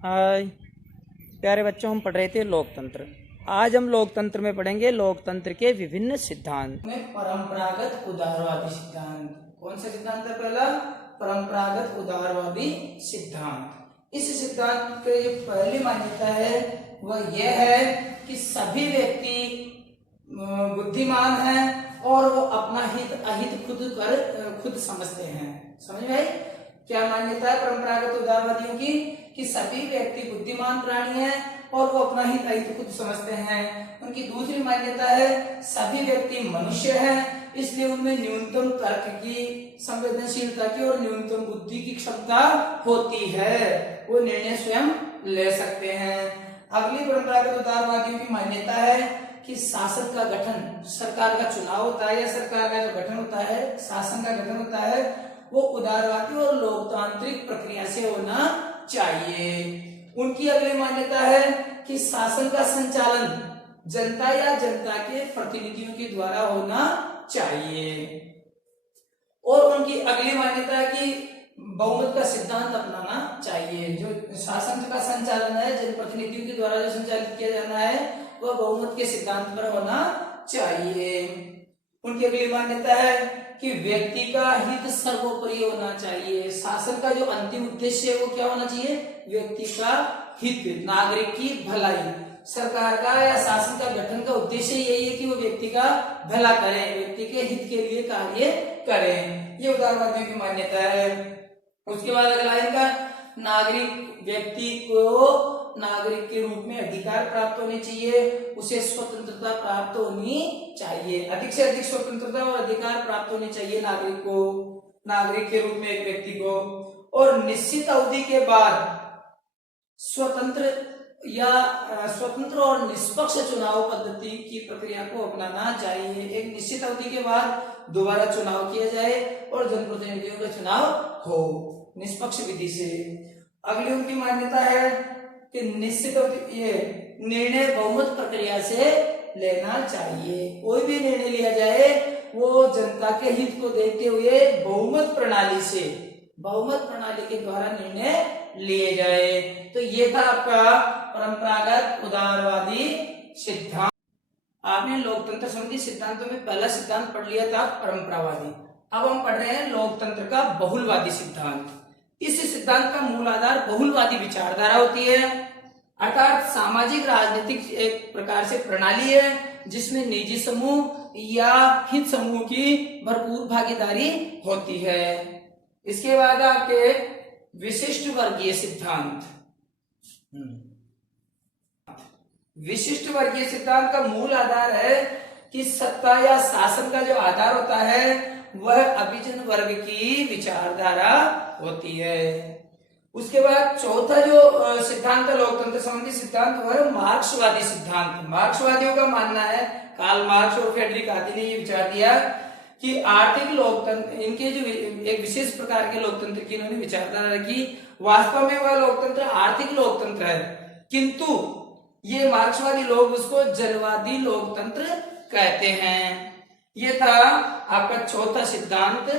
हाय प्यारे बच्चों, हम पढ़ रहे थे लोकतंत्र। आज हम लोकतंत्र में पढ़ेंगे लोकतंत्र के विभिन्न सिद्धांत में परंपरागत उदारवादी सिद्धांत। कौन सा सिद्धांत है? पहला परंपरागत उदारवादी सिद्धांत। इस सिद्धांत की जो पहली मान्यता है वह यह है कि सभी व्यक्ति बुद्धिमान हैं और वो अपना हित अहित खुद समझते हैं। समझ में आई? क्या मान्यता है परंपरागत उदारवादियों की? कि सभी व्यक्ति बुद्धिमान प्राणी हैं और वो अपना हित अहित खुद समझते हैं। उनकी दूसरी मान्यता है सभी व्यक्ति मनुष्य हैं, इसलिए उनमें न्यूनतम तर्क की, संवेदनशीलता की और न्यूनतम बुद्धि की क्षमता होती है। वो निर्णय स्वयं ले सकते हैं। अगली परंपरागत उदारवादियों की मान्यता है कि शासन का गठन, सरकार का चुनाव होता है या सरकार का जो गठन होता है, शासन का गठन होता है, वो उदारवादी और लोकतांत्रिक प्रक्रिया से होना चाहिए। उनकी अगली मान्यता है कि शासन का संचालन जनता या जनता के प्रतिनिधियों के द्वारा होना चाहिए। और उनकी अगली मान्यता है कि बहुमत का सिद्धांत अपनाना चाहिए। जो शासन का संचालन है, जनप्रतिनिधियों के द्वारा जो संचालित किया जाना है, वह बहुमत के सिद्धांत पर होना चाहिए। उनकी अगली मान्यता है कि व्यक्ति का हित सर्वोपरि होना चाहिए। शासन का जो अंतिम उद्देश्य है वो क्या होना चाहिए? व्यक्ति का हित, नागरिक की भलाई। सरकार का या शासन का गठन का उद्देश्य यही है कि वो व्यक्ति का भला करें, व्यक्ति के हित के लिए कार्य करें। ये उदारवादियों की मान्यता है। उसके बाद अगला इनका नागरिक व्यक्ति को नागरिक के रूप में अधिकार प्राप्त होने चाहिए, उसे स्वतंत्रता प्राप्त होनी चाहिए। अधिक से अधिक स्वतंत्रता और अधिकार प्राप्त होने चाहिए नागरिक को, नागरिक के रूप में एक व्यक्ति को। और निश्चित अवधि के बाद स्वतंत्र और निष्पक्ष चुनाव पद्धति की प्रक्रिया को अपनाना चाहिए। एक निश्चित अवधि के बाद दोबारा चुनाव किया जाए और जनप्रतिनिधियों का चुनाव हो निष्पक्ष विधि से। अगली उनकी मान्यता है कि निश्चित ये निर्णय बहुमत प्रक्रिया से लेना चाहिए। कोई भी निर्णय लिया जाए वो जनता के हित को देखते हुए बहुमत प्रणाली के द्वारा निर्णय लिए जाए। तो ये था आपका परंपरागत उदारवादी सिद्धांत। आपने लोकतंत्र संबंधी सिद्धांतों में पहला सिद्धांत पढ़ लिया था परंपरावादी। अब हम पढ़ रहे हैं लोकतंत्र का बहुलवादी सिद्धांत। इस सिद्धांत का मूल आधार बहुलवादी विचारधारा होती है, अर्थात सामाजिक राजनीतिक एक प्रकार से प्रणाली है जिसमें निजी समूह या हित समूह की भरपूर भागीदारी होती है। इसके बाद आपके विशिष्ट वर्गीय सिद्धांत। विशिष्ट वर्गीय सिद्धांत का मूल आधार है कि सत्ता या शासन का जो आधार होता है वह अभिजन वर्ग की विचारधारा होती है। उसके बाद चौथा जो सिद्धांत है लोकतंत्र संबंधी सिद्धांत वह मार्क्सवादी सिद्धांत। मार्क्सवादियों का मानना है, कार्ल मार्क्स और फ्रेडरिक आदि ने ये विचार दिया कि आर्थिक लोकतंत्र, इनके जो एक विशेष प्रकार के लोकतंत्र की इन्होंने विचारधारा रखी। वास्तव में वह लोकतंत्र आर्थिक लोकतंत्र है, किंतु ये मार्क्सवादी लोग उसको जनवादी लोकतंत्र कहते हैं। ये था आपका चौथा सिद्धांत